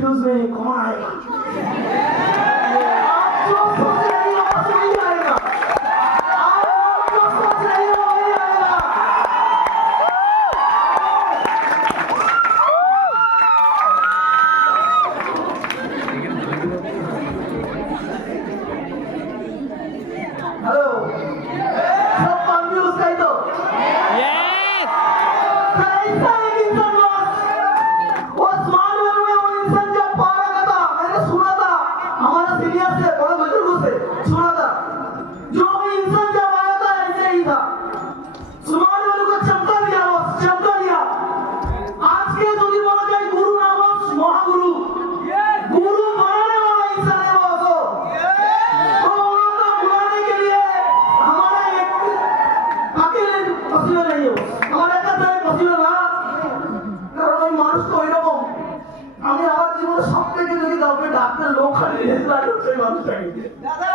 Fuse হয়ে ক্ষমা হয় না I'm sorry. No,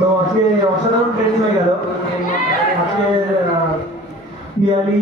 তো আজকে অসাধারণ ট্রেনিং হয়ে গেল। আজকে বিয়ালি